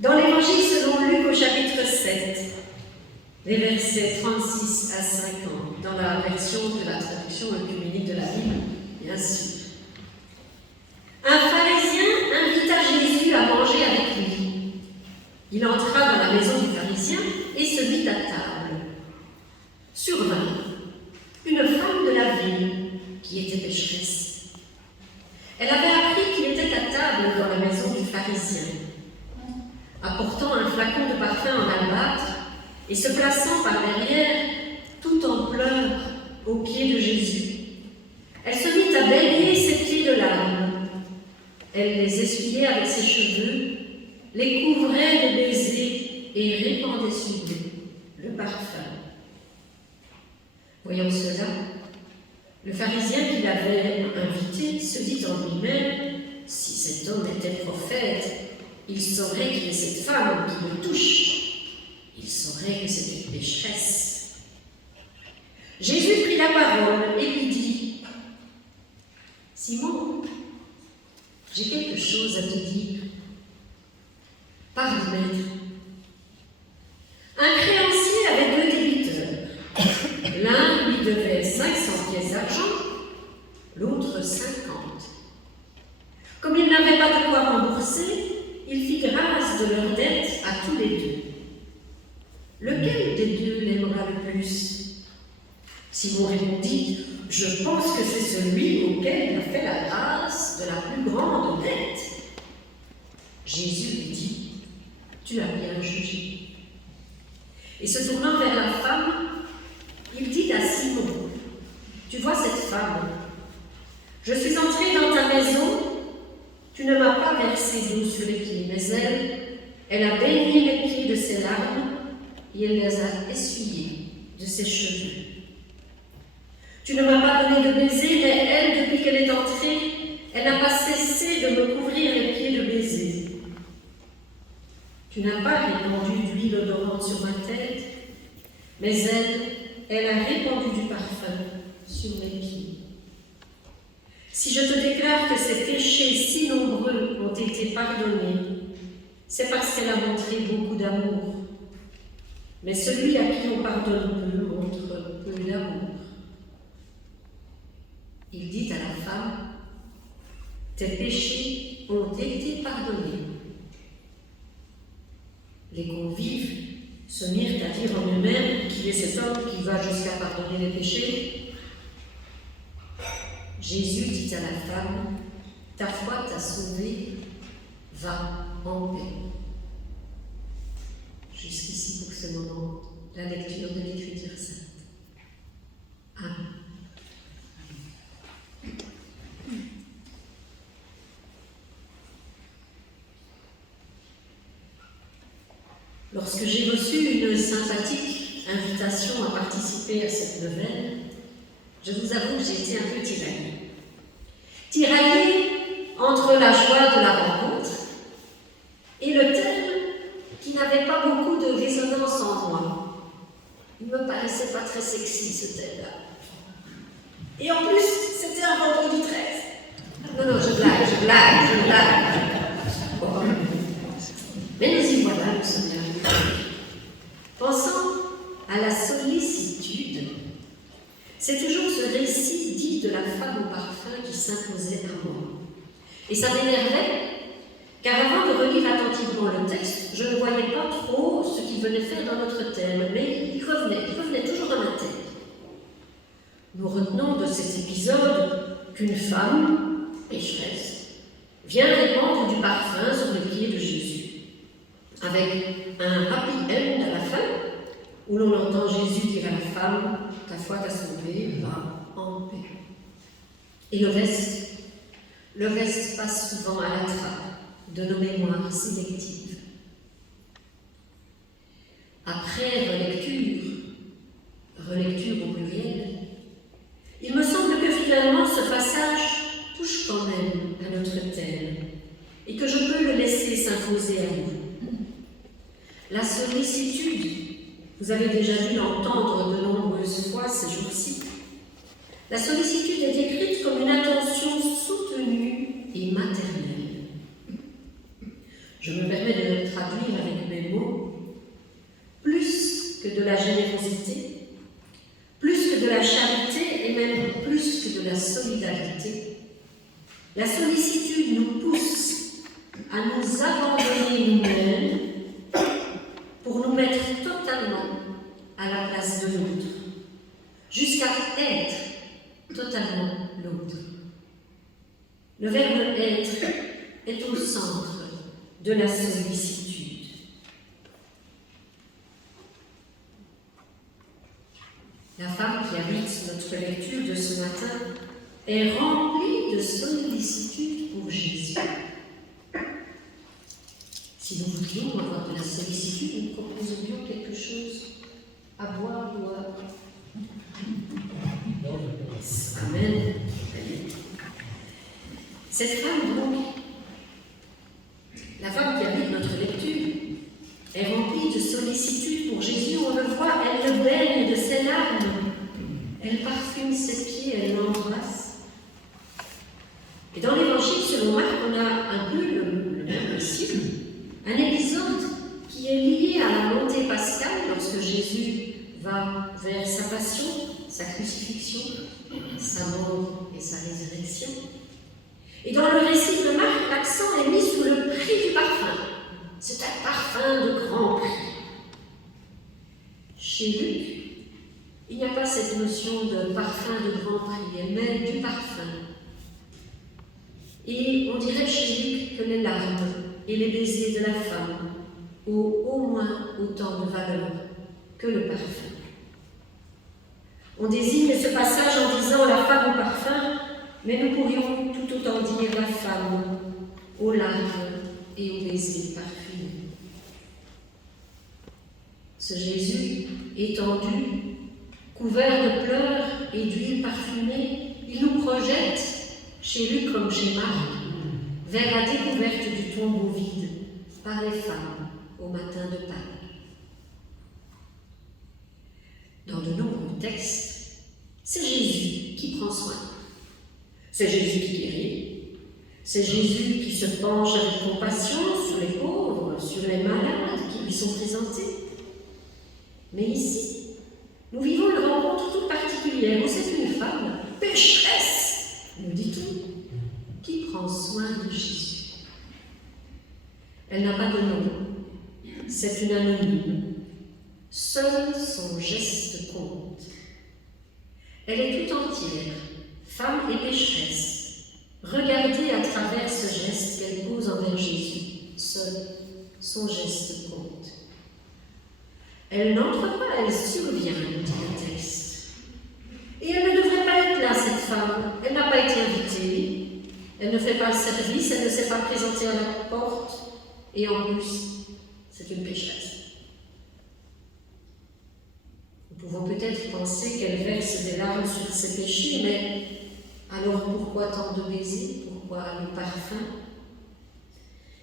Dans l'Évangile selon Luc au chapitre 7, les versets 36 à 50, dans la version de la traduction œcuménique de la Bible, bien sûr. Un pharisien invita Jésus à manger avec lui. Il entra dans la maison du pharisien et se mit à table. Survint une femme de la ville qui était pécheresse. Elle avait appris qu'il était à table dans la maison du pharisien. Apportant un flacon de parfum en albâtre et se plaçant par derrière, tout en pleurs, aux pieds de Jésus, elle se mit à baigner ses pieds de larmes. Elle les essuyait avec ses cheveux, les couvrait de baisers et répandait sur eux le parfum. Voyant cela, le pharisien qui l'avait invité se dit en lui-même: si cet homme était prophète, il saurait qu'il est cette femme qui me touche. Il saurait que c'est une pécheresse. Jésus prit la parole et lui dit: Simon, j'ai quelque chose à te dire. Parle, maître. Un créancier avait 2 débiteurs. L'un lui devait 500 pièces d'argent, l'autre 50. Comme il n'avait pas de quoi rembourser, il fit grâce de leur dette à tous les 2. Lequel des 2 l'aimera le plus? Simon répondit: je pense que c'est celui auquel il a fait la grâce de la plus grande dette. Jésus lui dit: tu as bien jugé. Et se tournant vers la femme, il dit à Simon: tu vois cette femme? Je suis entré dans ta maison, tu ne m'as pas versé d'eau sur les pieds, mais elle a baigné mes pieds de ses larmes et elle les a essuyés de ses cheveux. Tu ne m'as pas donné de baiser, mais elle, depuis qu'elle est entrée, elle n'a pas cessé de me couvrir les pieds de baisers. Tu n'as pas répandu d'huile odorante sur ma tête, mais elle a répandu du parfum sur mes pieds. Si je te déclare que ces péchés si nombreux ont été pardonnés, c'est parce qu'elle a montré beaucoup d'amour. Mais celui à qui on pardonne peu montre peu d'amour. Il dit à la femme: tes péchés ont été pardonnés. Les convives se mirent à dire en eux-mêmes: qui est cet homme qui va jusqu'à pardonner les péchés? Jésus dit à la femme: ta foi t'a sauvée, va en paix. Jusqu'ici pour ce moment, la lecture de l'Écriture sainte. Amen. Lorsque j'ai reçu une sympathique invitation à participer à cette neuvaine, je vous avoue que j'ai été un peu tiraillée. Tiraillée entre la joie de la rencontre et le thème qui n'avait pas beaucoup de résonance en moi. Il ne me paraissait pas très sexy, ce thème-là. Et en plus, c'était un vendredi 13. Non, je blague. Bon. Mais nous y voilà, nous sommes là. Pensant à la sollicitude, c'est toujours ce récit dit de la femme au parfum qui s'imposait à moi. Et ça m'énervait, car avant de relire attentivement le texte, je ne voyais pas trop ce qu'il venait faire dans notre thème, mais il revenait toujours dans ma tête. Nous retenons de cet épisode qu'une femme, pécheresse, vient répandre du parfum sur les pieds de Jésus, avec un happy end à la fin, où l'on entend Jésus dire à la femme: ta foi t'a sauvée, va en paix. Et le reste passe souvent à la trappe de nos mémoires sélectives. Après relecture au pluriel, il me semble que finalement ce passage touche quand même à notre thème et que je peux le laisser s'imposer à nous. La sollicitude, vous avez déjà dû l'entendre de nombreuses fois ces jours-ci. La sollicitude est décrite comme une attention soutenue et maternelle. Je me permets de le traduire générosité, plus que de la charité et même plus que de la solidarité. La sollicitude nous pousse à nous abandonner nous-mêmes pour nous mettre totalement à la place de l'autre, jusqu'à être totalement l'autre. Le verbe être est au centre de la sollicitude. La femme qui habite notre lecture de ce matin est remplie de sollicitude pour Jésus. Si nous voudrions avoir de la sollicitude, nous proposerions quelque chose à boire ou à... Amen. Cette femme, donc, la femme qui habite notre lecture, est remplie de sollicitude pour Jésus. On le voit, elle le baigne de ses larmes. Elle parfume ses pieds, elle l'embrasse. Et dans l'Évangile, selon Marc, on a un peu le même principe. Un épisode qui est lié à la montée pascale, lorsque Jésus va vers sa passion, sa crucifixion, sa mort et sa résurrection. Et dans le récit de Marc, l'accent est mis sur le prix du parfum. C'est un parfum de grand prix. Chez Luc, il n'y a pas cette notion de parfum de grand prix, mais du parfum. Et on dirait chez Luc que les larmes et les baisers de la femme ont au moins autant de valeur que le parfum. On désigne ce passage en disant la femme au parfum, mais nous pourrions tout autant dire la femme aux larmes et aux baisers parfumés. Ce Jésus étendu, couvert de pleurs et d'huile parfumée, il nous projette, chez Luc comme chez Marc, vers la découverte du tombeau vide par les femmes au matin de Pâques. Dans de nombreux textes, c'est Jésus qui prend soin. C'est Jésus qui guérit. C'est Jésus qui se penche avec compassion sur les pauvres, sur les malades qui lui sont présentés. Mais ici, nous vivons une rencontre toute particulière où c'est une femme, pécheresse, nous dit-on, qui prend soin de Jésus. Elle n'a pas de nom, c'est une anonyme. Seul son geste compte. Elle est tout entière, femme et pécheresse. Regardez à travers ce geste qu'elle pose envers Jésus. Seul son geste compte. Elle n'entre pas, elle survient, nous dit le texte. Et elle ne devrait pas être là, cette femme. Elle n'a pas été invitée. Elle ne fait pas le service, elle ne s'est pas présentée à la porte. Et en plus, c'est une pécheresse. Nous pouvons peut-être penser qu'elle verse des larmes sur ses péchés, mais alors pourquoi tant de baisers? Pourquoi le parfum?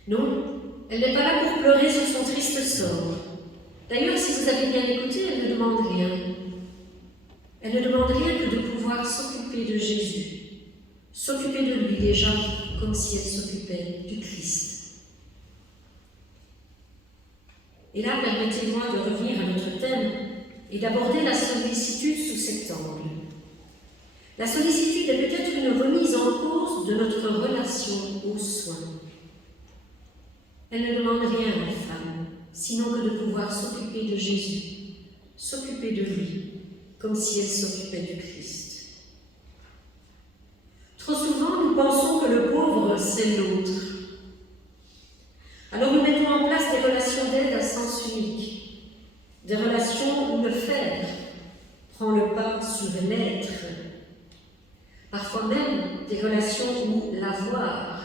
Non, elle n'est pas là pour pleurer sur son triste sort. D'ailleurs, si vous avez bien écouté, elle ne demande rien. Elle ne demande rien que de pouvoir s'occuper de Jésus, s'occuper de lui déjà comme si elle s'occupait du Christ. Et là, permettez-moi de revenir à notre thème et d'aborder la sollicitude sous cet angle. La sollicitude est peut-être une remise en cause de notre relation aux soins. Elle ne demande rien à la femme, sinon que de pouvoir s'occuper de Jésus, s'occuper de lui, comme si elle s'occupait du Christ. Trop souvent, nous pensons que le pauvre, c'est l'autre. Alors nous mettons en place des relations d'aide à sens unique, des relations où le faire prend le pas sur l'être, parfois même des relations où l'avoir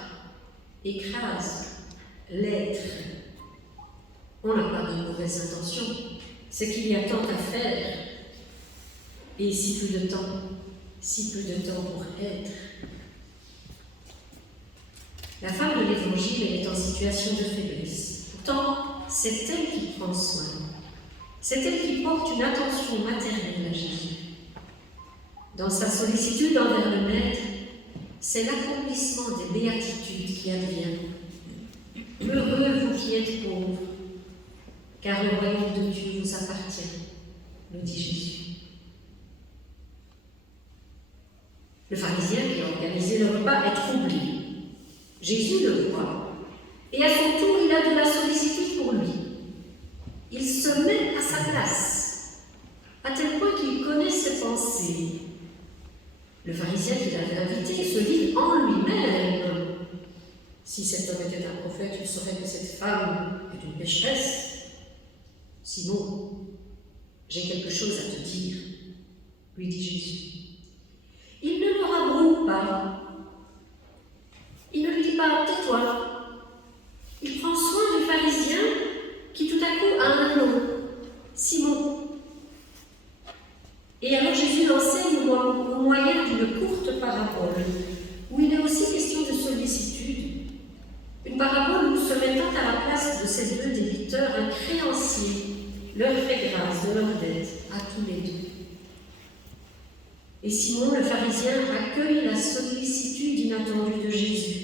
écrase l'être. On n'a pas de mauvaises intentions, c'est qu'il y a tant à faire, et si peu de temps pour être. La femme de l'Évangile est en situation de faiblesse. Pourtant, c'est elle qui prend soin. C'est elle qui porte une attention maternelle à Jésus. Dans sa sollicitude envers le Maître, c'est l'accomplissement des béatitudes qui advient. Heureux vous qui êtes pauvres, car le royaume de Dieu vous appartient. nous dit Jésus. Le pharisien qui a organisé le repas est troublé. Jésus le voit, et à son tour, il a de la sollicitude pour lui. Il se met à sa place, à tel point qu'il connaît ses pensées. Le pharisien qui l'avait invité se dit en lui-même: si cet homme était un prophète, il saurait que cette femme est une pécheresse. Simon, j'ai quelque chose à te dire, lui dit Jésus. Il ne le rabrouille pas. Il ne lui dit pas: tais-toi. Il prend soin du pharisien qui tout à coup a un nom, Simon. Et alors Jésus l'enseigne au moyen d'une courte parabole, où il est aussi question de sollicitude. Une parabole où, se mettant à la place de ces deux débiteurs, un créancier leur fait grâce de leur dette à tous les deux. Et Simon, le pharisien, accueille la sollicitude inattendue de Jésus.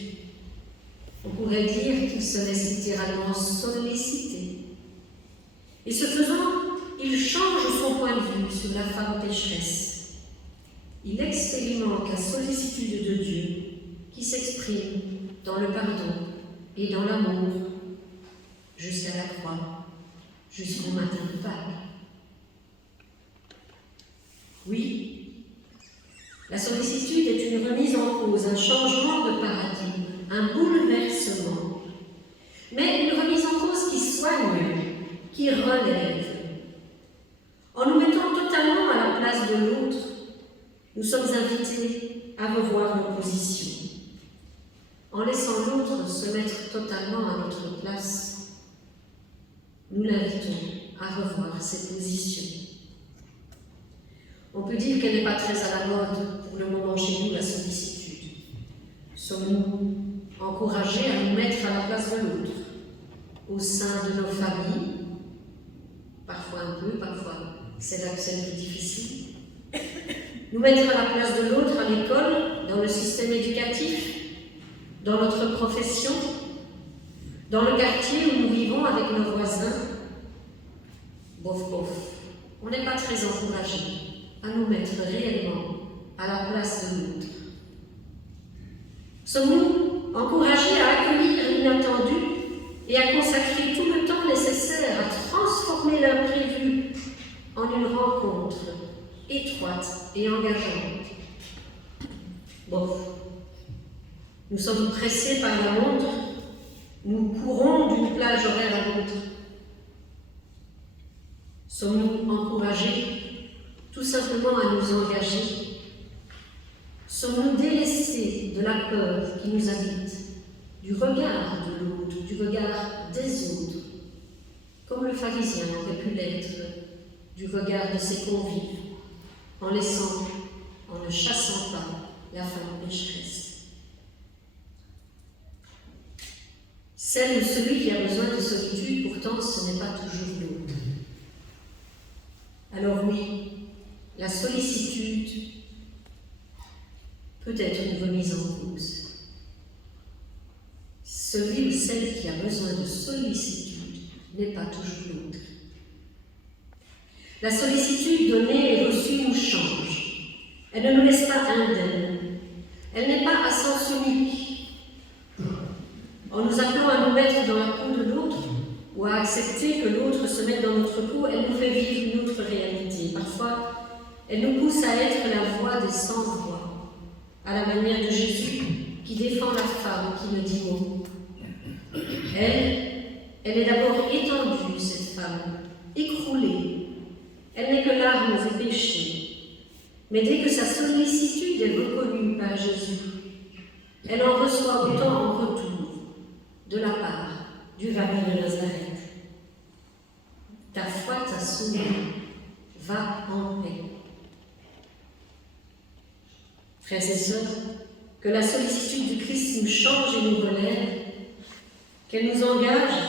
On pourrait dire qu'il se laisse littéralement solliciter. Et ce faisant, il change son point de vue sur la femme pécheresse. Il expérimente la sollicitude de Dieu qui s'exprime dans le pardon et dans l'amour, jusqu'à la croix, jusqu'au matin de Pâques. Oui, la sollicitude est une remise en cause, un changement de paradigme, un bouleversement, mais une remise en cause qui soigne, qui relève. En nous mettant totalement à la place de l'autre, nous sommes invités à revoir nos positions. En laissant l'autre se mettre totalement à notre place, nous l'invitons à revoir ses positions. On peut dire qu'elle n'est pas très à la mode pour le moment chez nous, la sollicitude. Sommes-nous encouragés à nous mettre à la place de l'autre, au sein de nos familles? Parfois un peu, parfois c'est là que c'est le plus difficile. Nous mettre à la place de l'autre à l'école, dans le système éducatif, dans notre profession, dans le quartier où nous vivons avec nos voisins. Bof, bof, on n'est pas très encouragés à nous mettre réellement à la place de l'autre. Sommes-nous encouragés à accueillir l'inattendu et à consacrer tout le temps nécessaire à transformer l'imprévu en une rencontre étroite et engageante? Bof. Nous sommes pressés par la montre, nous courons d'une plage horaire à l'autre. Sommes-nous encouragés tout simplement à nous engager? Sommes-nous délestés de la peur qui nous habite, du regard de l'autre, du regard des autres, comme le pharisien aurait pu l'être, du regard de ses convives, en ne chassant pas la femme pécheresse? Celle ou celui qui a besoin de solitude, pourtant, ce n'est pas toujours l'autre. Alors oui, la sollicitude peut être une remise en cause. Celui ou celle qui a besoin de sollicitude n'est pas toujours l'autre. La sollicitude donnée et reçue nous change. Elle ne nous laisse pas indemnes. Elle n'est pas à sens unique. En nous appelant à nous mettre dans la peau de l'autre, ou à accepter que l'autre se mette dans notre peau, elle nous fait vivre une autre réalité. Parfois, elle nous pousse à être la voix des sans-voix, à la manière de Jésus qui défend la femme qui ne dit mot. Elle est d'abord étendue, cette femme, écroulée. Elle n'est que larmes et péchés. Mais dès que sa sollicitude est reconnue par Jésus, elle en reçoit autant en retour de la part du Rabbi de Nazareth. Ta foi t'a sauvé, va en paix. Frères et sœurs, que la sollicitude du Christ nous change et nous relève, qu'elle nous engage,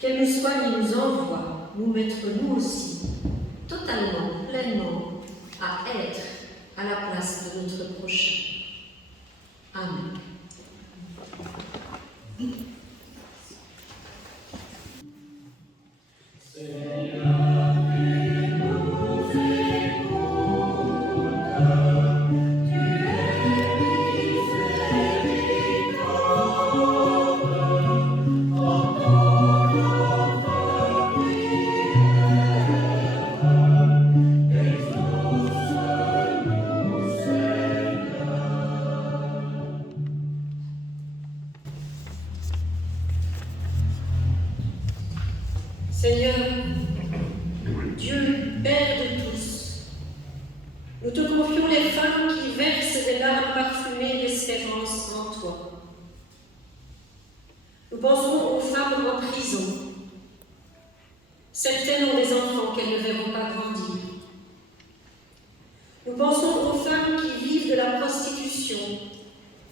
qu'elle nous soigne et nous envoie, nous mettre nous aussi, totalement, pleinement, à être à la place de notre prochain. Amen. Seigneur, verront pas grandir. Nous pensons aux femmes qui vivent de la prostitution,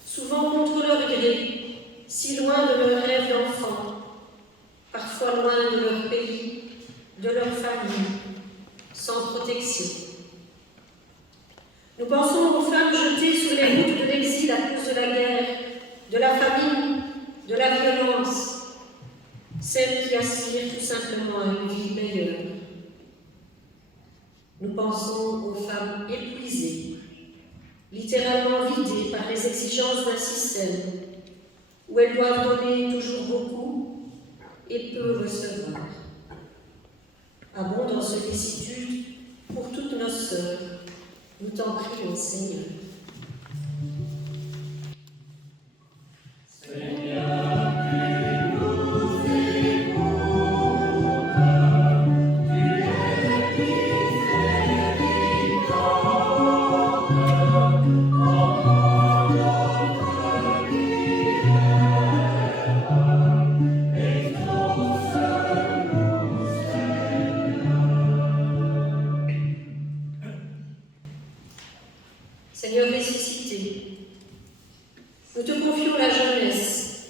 souvent contre leur gré, si loin de leur rêve d'enfant, parfois loin de leur pays, de leur famille, sans protection. Nous pensons aux femmes jetées sur les routes de l'exil à cause de la guerre, de la famine, de la violence, celles qui aspirent tout simplement à une vie meilleure. Nous pensons aux femmes épuisées, littéralement vidées par les exigences d'un système où elles doivent donner toujours beaucoup et peu recevoir. Abonde en sollicitude pour toutes nos sœurs, nous t'en prions, Seigneur. Seigneur ressuscité, nous te confions la jeunesse,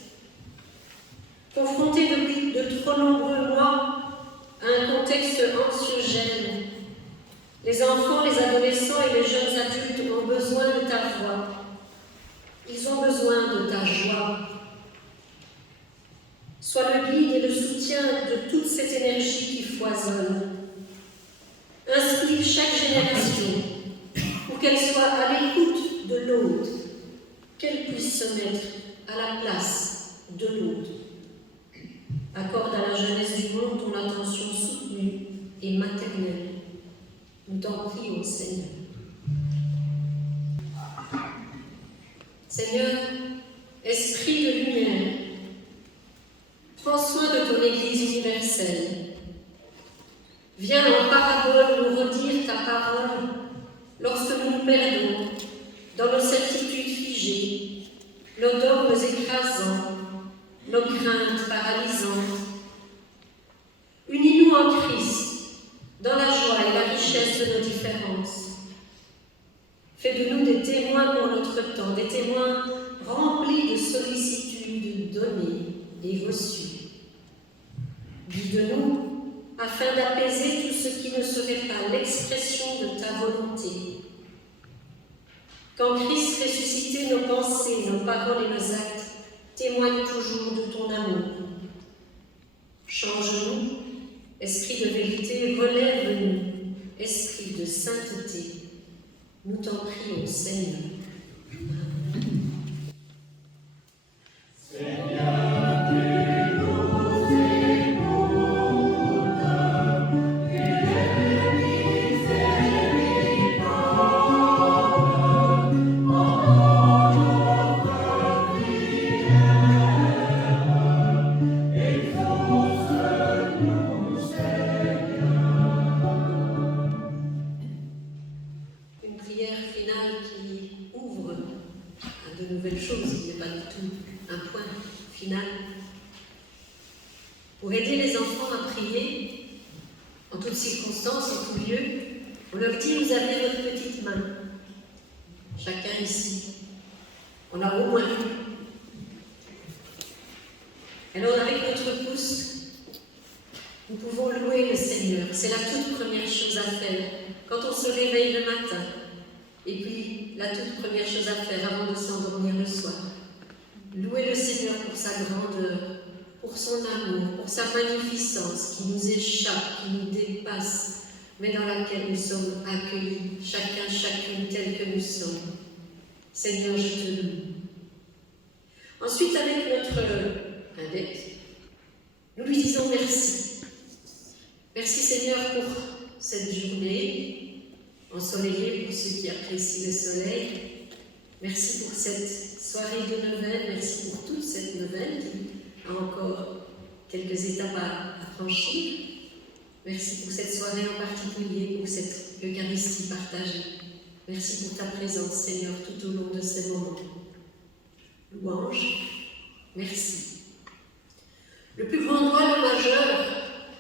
confrontée depuis de trop nombreux mois à un contexte anxiogène. Les enfants, les adolescents et les jeunes adultes ont besoin de ta voix. Ils ont besoin de ta joie. Sois le guide et le soutien de toute cette énergie qui foisonne. Inspire chaque génération pour qu'elle soit à l'écoute de l'autre, qu'elle puisse se mettre à la place de l'autre. Accorde à la jeunesse du monde ton attention soutenue et maternelle. Nous t'en prions, Seigneur. Seigneur, Esprit de lumière, prends soin de ton Église universelle. Viens en parabole nous redire ta parole lorsque nous nous perdons dans nos certitudes figées, nos dogmes écrasants, nos craintes paralysantes. Unis-nous en Christ, dans la joie et la richesse de nos différences. Fais de nous des témoins pour notre temps, des témoins remplis de sollicitude donnée et reçue. Guide-nous afin d'apaiser tout ce qui ne serait pas l'expression de ta volonté. Quand Christ ressuscité, nos pensées, nos paroles et nos actes témoignent toujours de ton amour. Change-nous, Esprit de vérité, relève-nous, Esprit de sainteté. Nous t'en prions, Seigneur. Pour aider les enfants à prier, en toutes circonstances, en tout lieu, on leur dit, vous avez votre petite main. Chacun ici, on a au moins vu. Alors avec notre pouce, nous pouvons louer le Seigneur. C'est la toute première chose à faire quand on se réveille le matin. Et puis, la toute première chose à faire avant de s'endormir le soir. Louer le Seigneur pour sa grandeur, pour son amour, pour sa magnificence qui nous échappe, qui nous dépasse, mais dans laquelle nous sommes accueillis, chacun, chacune tel que nous sommes. Seigneur, je te loue. Ensuite, avec notre index, nous lui disons merci. Merci Seigneur pour cette journée ensoleillée, pour ceux qui apprécient le soleil. Merci pour cette soirée de neuvaine, merci pour toute cette neuvaine qui a encore quelques étapes à franchir. Merci pour cette soirée en particulier, pour cette Eucharistie partagée. Merci pour ta présence, Seigneur, tout au long de ces moments. Louange, merci. Le plus grand droit, le majeur,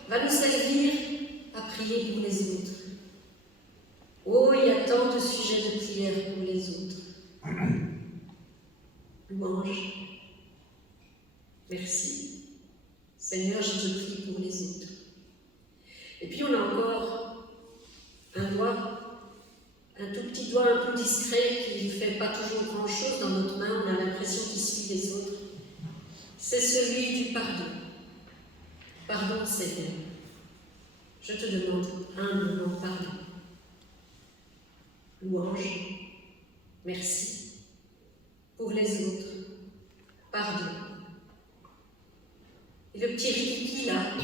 va nous servir à prier pour les autres. Oh, il y a tant de sujets de prière pour les autres. Louange. Merci. Seigneur, je te prie pour les autres. Et puis on a encore un doigt, un tout petit doigt un peu discret qui ne fait pas toujours grand-chose dans notre main, on a l'impression qu'il suit les autres. C'est celui du pardon. Pardon, Seigneur. Je te demande humblement pardon. Louange. Merci. Pour les autres. Pardon. Et le petit rikiki là,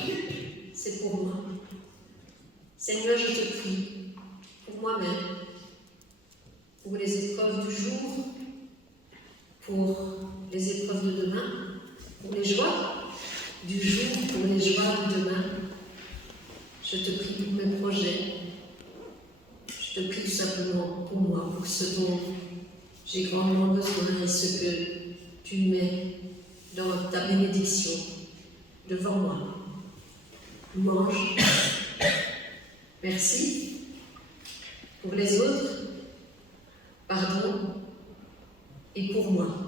c'est pour moi. Seigneur, je te prie, pour moi-même, pour les épreuves du jour, pour les épreuves de demain, pour les joies du jour, pour les joies de demain. Je te prie pour mes projets. Je te prie tout simplement pour moi, pour ce dont j'ai grandement besoin et ce que tu mets dans ta bénédiction devant moi. Louange. Merci. Pour les autres, pardon. Et pour moi.